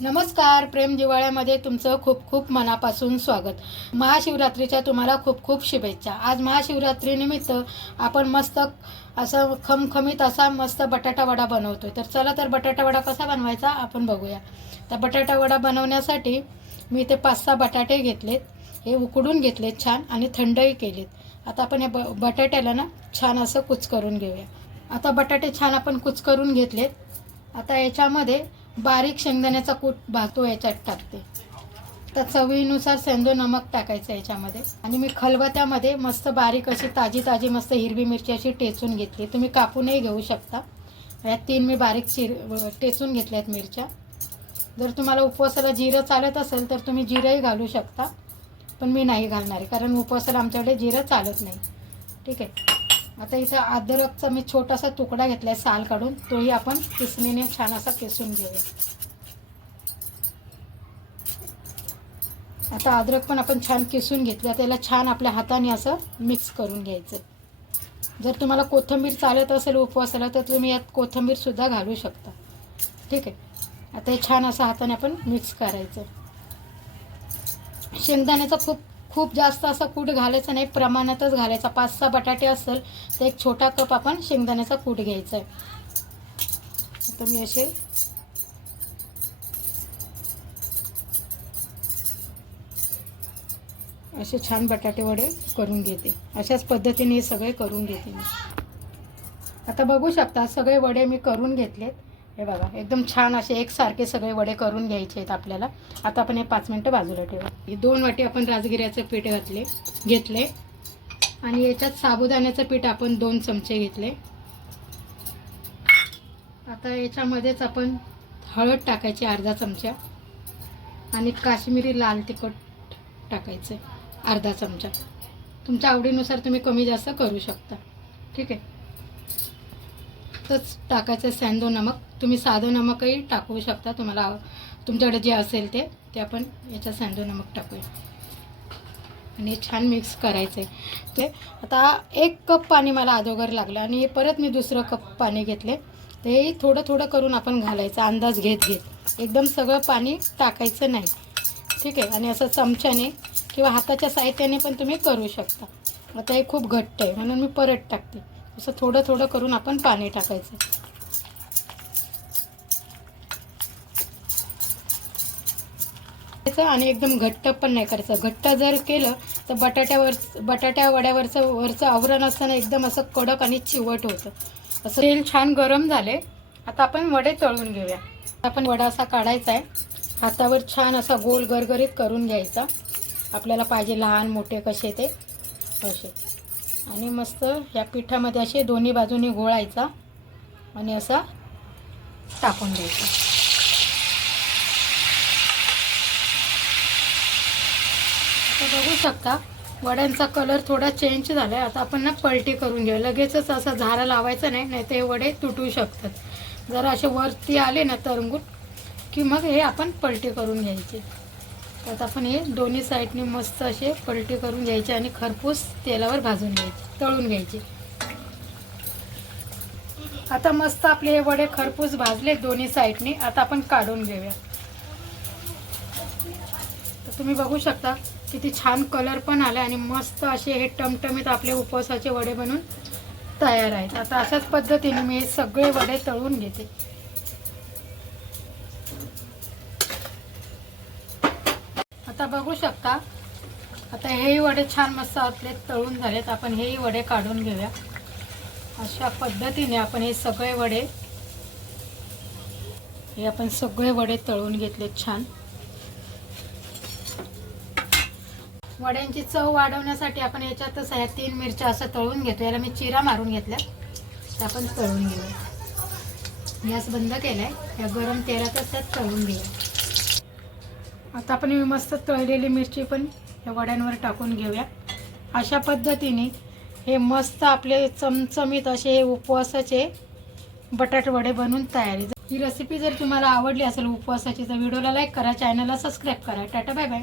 नमस्कार प्रेम जिवाळ्यामध्ये तुमचं खूप खूप मनापासून स्वागत. महाशिवरात्रीच्या तुम्हाला खूप खूप शुभेच्छा. आज महाशिवरात्रीनिमित्त आपण मस्त असं खमखमीत असा मस्त बटाटा वडा आहे तर चला तर बटाटा वडा कसा बनवायचा आपण बघूया. तर बटाटा वडा बनवण्यासाठी मी ते पाच सहा बटाटे घेतलेत. हे उकडून घेतलेत छान आणि थंडही केलेत. आता आपण हे ब बटाट्याला ना छान असं कुच करून घेऊया. आता बटाटे छान आपण कुच करून घेतलेत. आता याच्यामध्ये बारीक शेंगदाण्याचा कूट भातो याच्यात टाकते. तर चवीनुसार सेंदो नमक टाकायचं याच्यामध्ये. आणि मी खलबत्यामध्ये मस्त बारीक अशी ताजी ताजी मस्त हिरवी मिरची अशी टेचून घेतली. तुम्ही कापूनही घेऊ शकता. यात तीन मी बारीक चिर टेचून घेतल्यात मिरच्या. जर तुम्हाला उपवासाला जिरं चालत असेल तर तुम्ही जिरंही घालू शकता. पण मी नाही घालणार आहे कारण उपवासाला आमच्याकडे जिरं चालत नाही. ठीक आहे. आता इथं अद्रकचा मी छोटासा तुकडा घेतलाय साल काढून. तोही आपण किसणीने छान असा किसून घेऊया. आता अद्रक पण आपण छान किसून घेतलं. त्याला छान आपल्या हाताने असं मिक्स करून घ्यायचं. जर तुम्हाला कोथिंबीर चालत असेल उपवासाला तर तुम्ही यात कोथंबीरसुद्धा घालू शकता. ठीक आहे? आता हे छान असं हाताने आपण मिक्स करायचं. शेंगदाण्याचा खूप खूप जास्त असं कूट घालायचं नाही प्रमाणातच घालायचा. पाच सहा बटाटे असेल तर एक छोटा कप आपण शेंगदाण्याचा कूट घ्यायचा. आहे आता मी असे असे छान बटाटे वडे करून घेते. अशाच पद्धतीने हे सगळे करून घेते मी. आता बघू शकता सगळे वडे मी करून घेतलेत. हे बघा एकदम छान असे एकसारखे सगळे वडे करून घ्यायचे आहेत आपल्याला. आता आपण हे पाच मिनटं बाजूला ठेवू. हे दोन वाटी आपण राजगिऱ्याचं पीठ घातले घेतले. आणि याच्यात साबुदाण्याचं पीठ आपण दोन चमचे घेतले. आता याच्यामध्येच आपण हळद टाकायची अर्धा चमचा आणि काश्मीरी लाल तिखट टाकायचं अर्धा चमचा. तुमच्या आवडीनुसार तुम्ही कमी जास्त करू शकता. ठीक आहे? तच टाकायचं सॅंदो नमक. तुम्ही साधं नमकही टाकू शकता. तुम्हाला तुमच्याकडे जे असेल ते ते आपण याच्यात सॅंदो नमक टाकूया. आणि हे छान मिक्स करायचं आहे ते आता एक कप पाणी मला अगोदर लागलं आणि हे परत मी दुसरं कप पाणी घेतले. ते थोडं थोडं करून आपण घालायचं अंदाज घेत घेत. एकदम सगळं पाणी टाकायचं नाही. ठीक आहे? आणि असं चमच्याने किंवा हाताच्या साहित्याने पण तुम्ही करू शकता. आता हे खूप घट्ट आहे. म्हणून मी परत टाकते. असं थोडं थोडं करून आपण पाणी टाकायचं. करायचं आणि एकदम घट्ट पण नाही करायचं. घट्ट जर केलं तर बटाट्यावर बटाट्या वड्यावरचं वरचं आवरण असताना एकदम असं कडक आणि चिवट होतं. असं तेल छान गरम झाले. आता आपण वडे तळून घेऊया. आपण वडा असा काढायचा आहे. हातावर छान असा गोल गरगरीत करून घ्यायचा. आपल्याला पाहिजे लहान मोठे कसे ते असे आणि मस्त या पिठामध्ये असे दोन्ही बाजूनी गोळायचा आणि असा टाकून द्यायचा. आता बघू शकता वड्यांचा कलर थोडा चेंज झाला आहे आता आपण ना पलटी करून घेऊ. लगेचच असा झारा लावायचा नाही नाही ते वडे तुटू शकतात. जर असे वरती आले ना तरंगून की मग हे आपण पलटी करून घ्यायचे. आता आपण हे दोन्ही साईडने मस्त असे पलटे करून घ्यायचे आणि खरपूस तेलावर भाजून घ्यायचे तळून घ्यायचे. आता मस्त आपले हे वडे खरपूस भाजले दोन्ही साईडने आता आपण काढून घेऊया. तर तुम्ही बघू शकता किती छान कलर पण आला आणि मस्त असे हे टमटमीत आपले उपवासाचे वडे बनून तयार आहेत. आता अशाच पद्धतीने मी हे सगळे वडे तळून घेते. आता बघू शकता. आता हेही वडे छान मस्त आपले तळून झालेत. आपण हेही वडे काढून घेऊया. अशा पद्धतीने आपण हे सगळे वडे हे आपण सगळे वडे तळून घेतलेत छान. वड्यांची चव वाढवण्यासाठी आपण याच्यातच ह्या तीन मिरच्या असं तळून घेतो. याला मी चिरा मारून घेतल्या. त्या आपण तळून घेऊया. गॅस बंद केलाय. या गरम तेलातच त्यात तळून घेऊया. आता आपण मस्त तळलेली मिरची पण या वड्यांवर टाकून घेऊया. अशा पद्धतीने हे मस्त आपले चमचमीत असे हे उपवासाचे बटाटवडे बनवून तयारी ही रेसिपी जर तुम्हाला आवडली असेल उपवासाची तर व्हिडिओला लाईक करा चॅनलला सबस्क्राईब करा. Tata bye bye